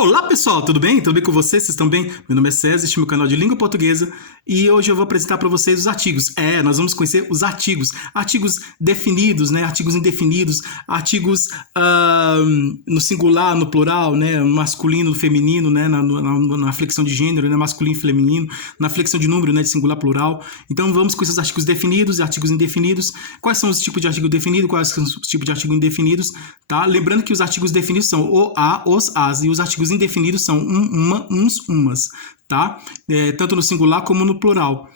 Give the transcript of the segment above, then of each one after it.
Olá pessoal, tudo bem? Tudo bem com vocês? Vocês estão bem? Meu nome é César, este é meu canal de língua portuguesa e hoje eu vou apresentar para vocês os artigos. Nós vamos conhecer os artigos. Artigos definidos, né? Artigos indefinidos, artigos no singular, no plural, né? No masculino, no feminino, né? Na flexão de gênero, né? Masculino e feminino, na flexão de número, né? De singular, plural. Então vamos conhecer os artigos definidos e artigos indefinidos. Quais são os tipos de artigo definido, quais são os tipos de artigo indefinidos, tá? Lembrando que os artigos definidos são o, a, os, as, e os artigos indefinidos são uma, uns, umas, tá? Tanto no singular como no plural.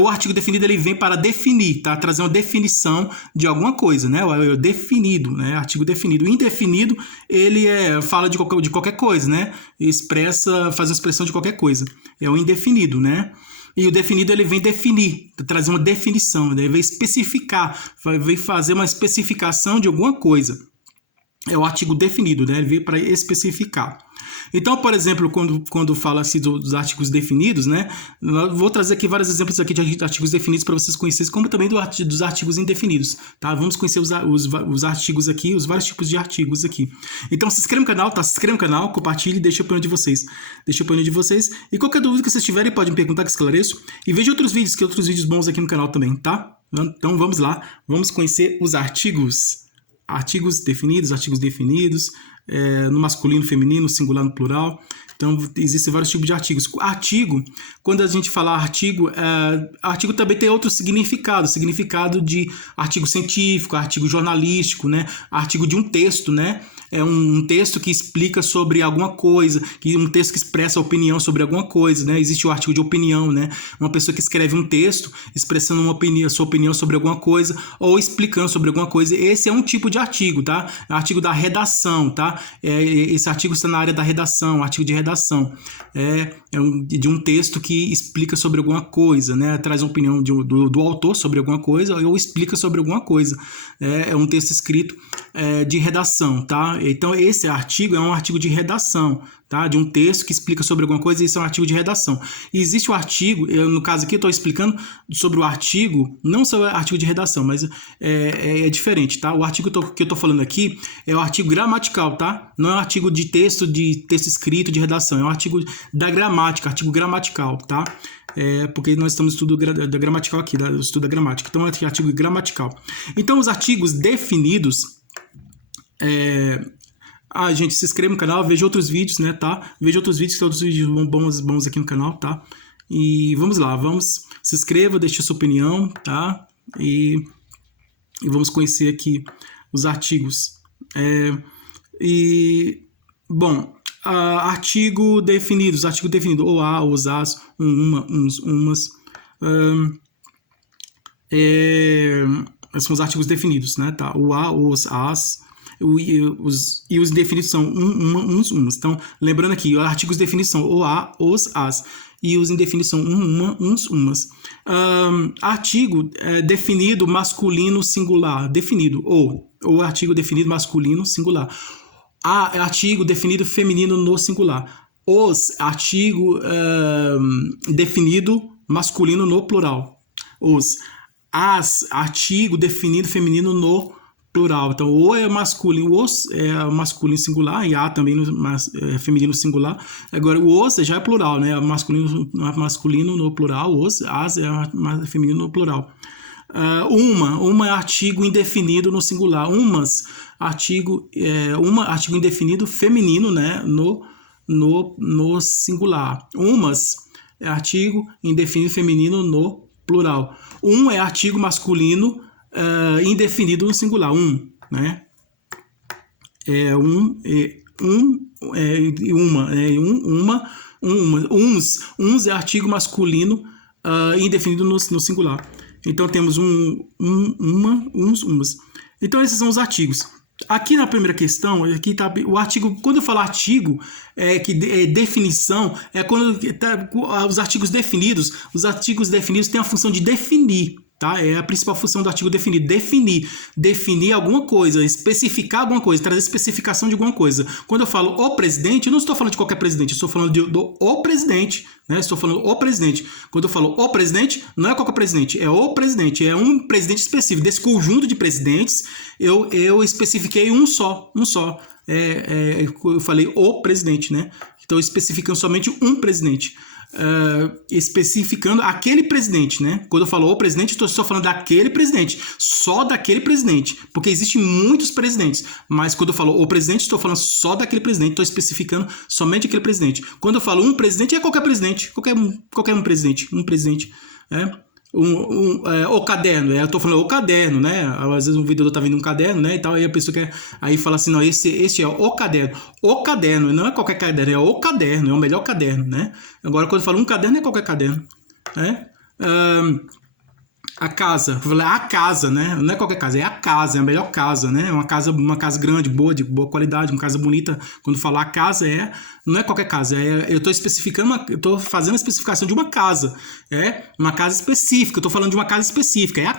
O artigo definido ele vem para definir, tá? Trazer uma definição de alguma coisa, né? O definido, né? Artigo definido. O indefinido ele fala de qualquer coisa, né? Faz uma expressão de qualquer coisa. É o indefinido, né? E o definido ele vem definir, trazer uma definição, né? Ele vem especificar, vem fazer uma especificação de alguma coisa. É o artigo definido, né? Ele veio para especificar. Então, por exemplo, quando fala assim dos artigos definidos, né? Eu vou trazer aqui vários exemplos aqui de artigos definidos para vocês conhecerem, como também dos artigos indefinidos, tá? Vamos conhecer os artigos aqui, os vários tipos de artigos aqui. Então, se inscreva no canal, tá? Se inscreva no canal, compartilhe e deixa a opinião de vocês. Deixa a opinião de vocês. E qualquer dúvida que vocês tiverem, podem me perguntar que esclareço. E veja outros vídeos bons aqui no canal também, tá? Então, vamos lá. Vamos conhecer os artigos. Artigos definidos, no masculino, feminino, singular, no plural. Então, existem vários tipos de artigos. Artigo, quando a gente fala artigo, artigo também tem outro significado de artigo científico, artigo jornalístico, né? Artigo de um texto, né? É um texto que explica sobre alguma coisa, um texto que expressa opinião sobre alguma coisa, né? Existe o artigo de opinião, né? Uma pessoa que escreve um texto expressando sua opinião sobre alguma coisa ou explicando sobre alguma coisa. Esse é um tipo de artigo, tá? É o artigo da redação, tá? Esse artigo está na área da redação, artigo de redação. De um texto que explica sobre alguma coisa, né? Traz a opinião do autor sobre alguma coisa ou explica sobre alguma coisa. É um texto escrito de redação, tá? Então, esse artigo é um artigo de redação, tá? De um texto que explica sobre alguma coisa, esse é um artigo de redação. E existe o artigo, no caso aqui eu estou explicando sobre o artigo, não só o artigo de redação, mas é diferente, tá? O artigo que eu estou falando aqui é o artigo gramatical, tá? Não é um artigo de texto escrito de redação, é um artigo da gramática, artigo gramatical, tá? Porque nós estamos no estudo da gramatical aqui, do estudo da gramática. Então, é artigo gramatical. Então, os artigos definidos... gente, se inscreva no canal, veja outros vídeos, né, tá? Veja outros vídeos, que tem outros vídeos bons aqui no canal, tá? E vamos lá, se inscreva, deixe a sua opinião, tá? E vamos conhecer aqui os artigos. Artigo definido, o a, os, as, uma, uns, umas, são os artigos definidos, né, tá? O a, os, as, e os indefinidos são uma, uns, umas. Então, lembrando aqui, os artigos definidos são o a, os, as, e os indefinidos são uma, uns, umas. Artigo definido masculino singular, definido, ou artigo definido masculino singular. Artigo definido feminino no singular. Os, artigo definido masculino no plural. As, artigo definido feminino no plural. Então, o é masculino, os é masculino singular e a também é feminino singular. Agora, o os já é plural, né? Masculino no plural, os, as é feminino no plural. Uma é artigo indefinido no singular. Umas, artigo indefinido feminino, né? No singular. Umas é artigo indefinido feminino no plural. É artigo masculino indefinido no singular, né? Uns é artigo masculino indefinido no singular. Então temos uns, umas. Então esses são os artigos. Aqui na primeira questão, aqui tá o artigo. Quando eu falo artigo, definição, quando os artigos definidos têm a função de definir. Tá? É a principal função do artigo definir. Definir alguma coisa, especificar alguma coisa, trazer especificação de alguma coisa. Quando eu falo o presidente, eu não estou falando de qualquer presidente, eu estou falando do o presidente, né? Estou falando o presidente. Quando eu falo o presidente, não é qualquer presidente, é o presidente, é um presidente específico. Desse conjunto de presidentes, eu especifiquei um só. eu falei o presidente, né? Então, especificando somente um presidente. Especificando aquele presidente, né? Quando eu falo o presidente, estou só falando daquele presidente, só daquele presidente, porque existem muitos presidentes, mas quando eu falo o presidente, estou falando só daquele presidente, estou especificando somente aquele presidente. Quando eu falo um presidente, é qualquer presidente, qualquer um presidente, o caderno, eu tô falando o caderno, né? Às vezes um vendedor tá vendo um caderno, né? E tal, aí a pessoa quer. Aí fala assim: não, esse é o caderno. O caderno, não é qualquer caderno, é o caderno, é o melhor caderno, né? Agora, quando eu falo um caderno, é qualquer caderno, né? A casa, a casa, né? Não é qualquer casa, é a casa, é a melhor casa, né? Uma casa grande, boa, de boa qualidade, uma casa bonita. Quando falar casa, não é qualquer casa, eu estou especificando, eu estou fazendo a especificação de uma casa, uma casa específica, eu estou falando de uma casa específica, é a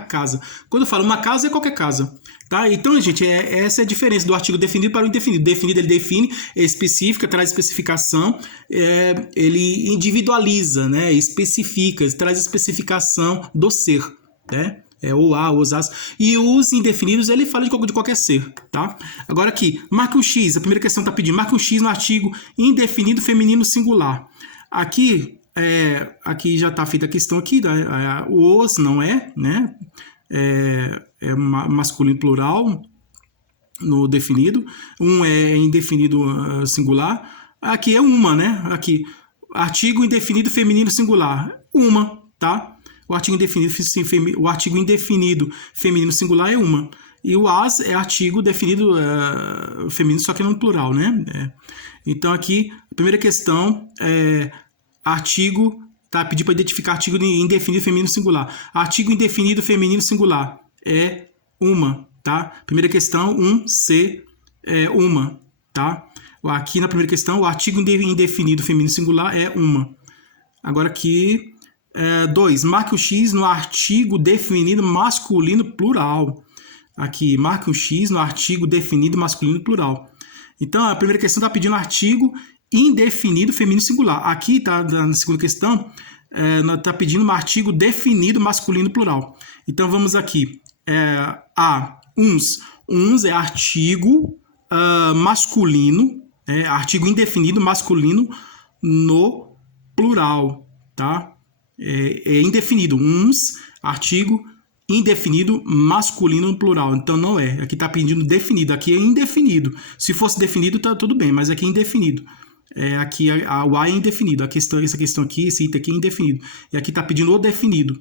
casa. Quando eu falo uma casa, é qualquer casa. Tá? Então, gente, essa é a diferença do artigo definido para o indefinido. Definido, ele define, é específica, traz especificação, ele individualiza, né? Especifica, traz especificação do ser, né? O a, os as. E os indefinidos, ele fala de qualquer ser, tá? Agora aqui, marque um X, a primeira questão está pedindo, marque um X no artigo indefinido feminino singular. Aqui já está feita a questão aqui, o os não é, né? Masculino plural no definido, um é indefinido singular, aqui é uma, né? Aqui, artigo indefinido feminino singular, uma, tá? O artigo indefinido feminino singular é uma. E o as é artigo definido feminino, só que no plural, né? Então aqui, a primeira questão é artigo. Tá, pedir para identificar artigo indefinido feminino singular. Artigo indefinido feminino singular é uma, tá? Primeira questão, C é uma, tá? Aqui na primeira questão, o artigo indefinido feminino singular é uma. Agora aqui, 2, marque o X no artigo definido masculino plural. Aqui, marque um X no artigo definido masculino plural. Então, a primeira questão está pedindo artigo indefinido feminino singular. Aqui tá na segunda questão, está pedindo um artigo definido masculino plural. Então vamos aqui. Uns é artigo masculino, artigo indefinido masculino no plural, tá? É indefinido. Uns, artigo indefinido masculino no plural. Então não é. Aqui está pedindo definido. Aqui é indefinido. Se fosse definido, tá tudo bem, mas aqui é indefinido. Aqui o A é indefinido, essa questão aqui, esse item aqui é indefinido. E aqui está pedindo o definido.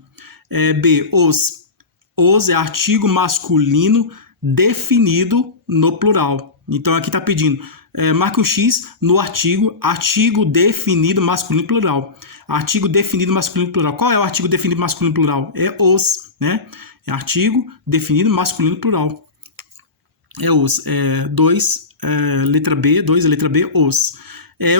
B, os é artigo masculino definido no plural. Então aqui está pedindo, marque um X no artigo definido masculino plural. Artigo definido masculino plural. Qual é o artigo definido masculino plural? É os, né? É artigo definido masculino plural. É os. 2, letra B, 2 é letra B, os.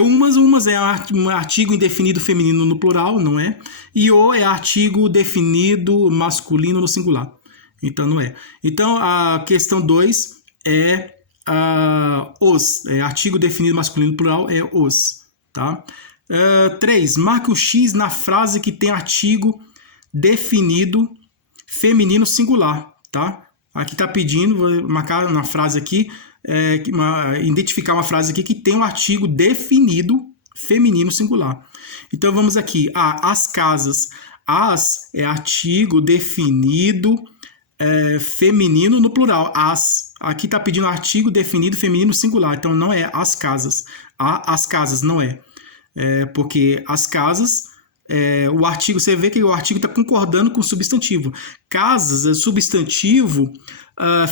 Umas é um artigo indefinido feminino no plural, não é? E o é artigo definido masculino no singular. Então, não é. Então, a questão 2 é os. Artigo definido masculino no plural é os. Tá? 3. Marque o X na frase que tem artigo definido feminino singular. Tá? Aqui está pedindo, vou marcar na frase aqui, identificar uma frase aqui que tem um artigo definido feminino singular. Então vamos aqui, as casas. As é artigo definido feminino no plural. As. Aqui está pedindo artigo definido feminino singular. Então não é as casas. As casas não é. Porque as casas, o artigo, você vê que o artigo está concordando com o substantivo. Casas é substantivo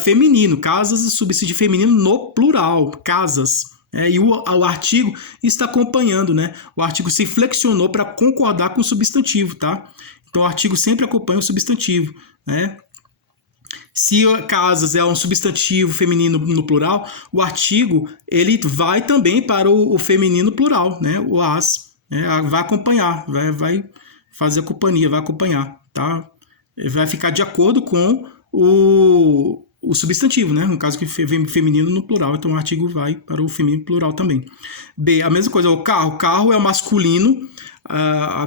feminino. Casas é substantivo feminino no plural. Casas. E o artigo está acompanhando, né? O artigo se flexionou para concordar com o substantivo, tá? Então o artigo sempre acompanha o substantivo, né? Se casas é um substantivo feminino no plural, o artigo ele vai também para o feminino plural, né? O as, vai acompanhar, vai fazer companhia, vai acompanhar, tá? Vai ficar de acordo com o substantivo, né? No caso que vem feminino no plural, então o artigo vai para o feminino plural também. B, a mesma coisa, o carro. Carro é o masculino,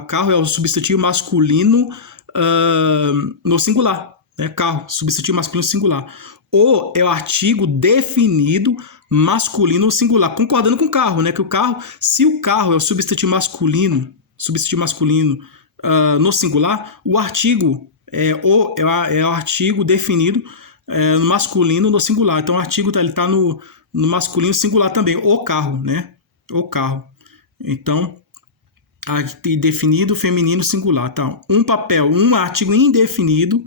carro é o substantivo masculino no singular. Carro, substantivo masculino singular. O é o artigo definido masculino singular, concordando com o carro, né? Que o carro, se o carro é o substantivo masculino no singular, o artigo é o artigo definido no masculino no singular. Então o artigo ele tá no masculino singular também, o carro, né? O carro. Então, definido feminino singular, tá? Um artigo indefinido,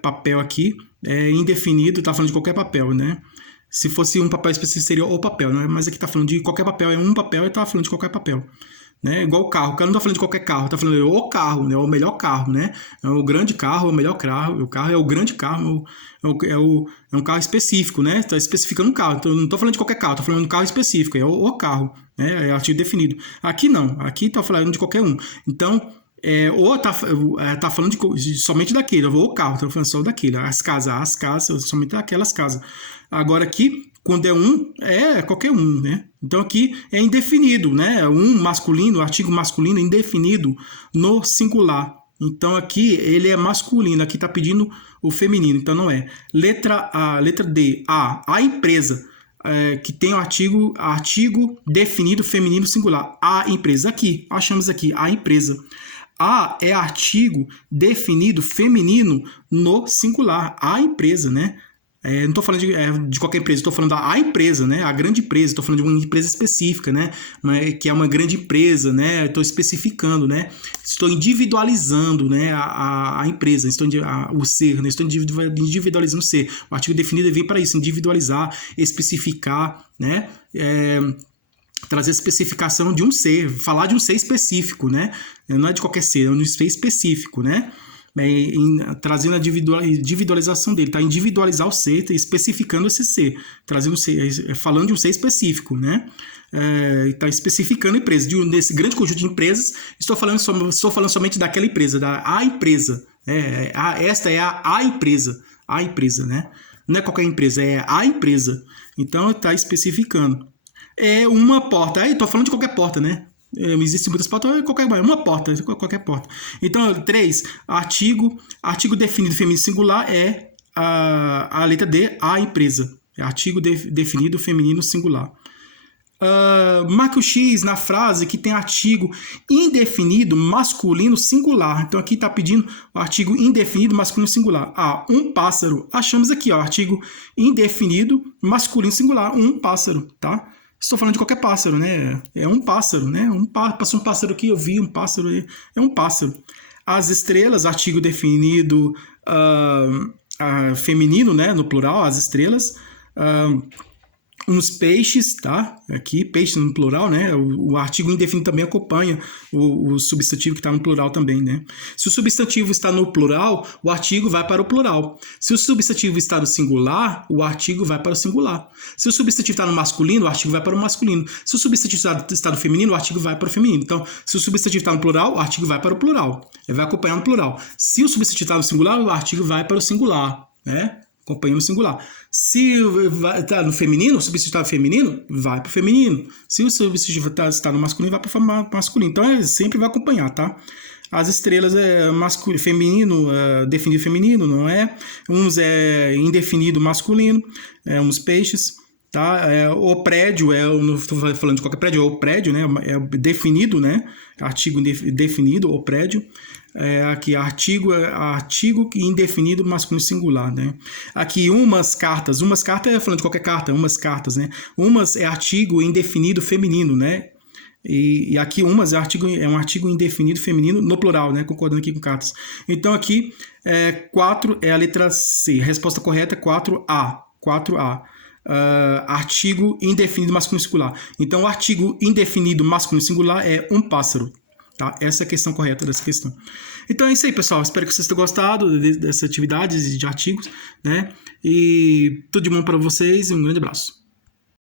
papel aqui, indefinido, tá falando de qualquer papel, né? Se fosse um papel específico seria o papel, né? Mas aqui tá falando de qualquer papel, é um papel e tá falando de qualquer papel. Né? Igual o carro não tá falando de qualquer carro, tá falando o carro, né? O melhor carro, né? É o grande carro, o melhor carro, o carro é o grande carro, é um carro específico, né? Tá especificando um carro, então não tô falando de qualquer carro, tô falando de um carro específico, é o carro, né? É artigo definido. Aqui não, aqui tá falando de qualquer um. Então, tá falando somente daquele, o carro, tá falando só daquele, as casas, somente daquelas casas. Agora aqui, quando é qualquer um, né? Então aqui é indefinido, né? Masculino, artigo masculino indefinido no singular. Então aqui ele é masculino, aqui está pedindo o feminino, então não é. Letra D, a empresa, que tem o artigo definido feminino singular. A empresa, aqui, achamos aqui, a empresa. A é artigo definido feminino no singular, a empresa, né? Não estou falando de qualquer empresa, estou falando da empresa, né? A grande empresa, estou falando de uma empresa específica, né? Que é uma grande empresa, né? Estou especificando, né? Estou individualizando, né? A empresa, o ser, né? Estou individualizando o ser. O artigo definido vem para isso, individualizar, especificar, né? Trazer especificação de um ser, falar de um ser específico, né? Não é de qualquer ser, é um ser específico, né? Trazendo a individualização dele, tá? Individualizar o ser, especificando esse ser, trazendo falando de um ser específico, né? Está especificando a empresa. Nesse grande conjunto de empresas, estou falando somente daquela empresa, a empresa. Esta é a empresa, né? Não é qualquer empresa, é a empresa. Então, está especificando. É uma porta. Aí, estou falando de qualquer porta, né? Existem muitas portas, uma porta, qualquer porta. Então, 3, artigo definido feminino singular é a letra D, a empresa. Artigo definido feminino singular. Marque o X na frase que tem artigo indefinido masculino singular. Então, aqui está pedindo o artigo indefinido masculino singular. Um pássaro. Achamos aqui, ó, artigo indefinido masculino singular, um pássaro, tá? Estou falando de qualquer pássaro, né? É um pássaro, né? Passou um pássaro aqui, eu vi um pássaro aí. É um pássaro. As estrelas, artigo definido feminino, né? No plural, as estrelas. Uns peixes, tá? Aqui, peixe no plural, né? O artigo indefinido também acompanha o substantivo que está no plural também, né? Se o substantivo está no plural, o artigo vai para o plural. Se o substantivo está no singular, o artigo vai para o singular. Se o substantivo está no masculino, o artigo vai para o masculino. Se o substantivo está no feminino, o artigo vai para o feminino. Então, se o substantivo está no plural, o artigo vai para o plural. Ele vai acompanhar no plural. Se o substantivo está no singular, o artigo vai para o singular, né? Acompanhando o singular. Se está no feminino, o substantivo está no feminino, vai para o feminino. Se o substantivo está no masculino, vai para o masculino. Então, ele sempre vai acompanhar, tá? As estrelas é feminino, definido feminino, não é? Uns é indefinido masculino, uns peixes, tá? O prédio, não estou falando de qualquer prédio, é o prédio, né? É definido, né? Artigo definido, o prédio. Aqui, artigo indefinido masculino singular, né? Aqui, umas cartas é falando de qualquer carta, umas cartas, né? Umas é artigo indefinido feminino, né? E aqui umas é um artigo indefinido feminino no plural, né? Concordando aqui com cartas. Então aqui 4 é a letra C. Resposta correta 4A. Artigo indefinido masculino singular. Então o artigo indefinido masculino singular é um pássaro. Tá? Essa é a questão correta dessa questão. Então é isso aí, pessoal. Espero que vocês tenham gostado dessas atividades de artigos, né? E tudo de bom para vocês e um grande abraço.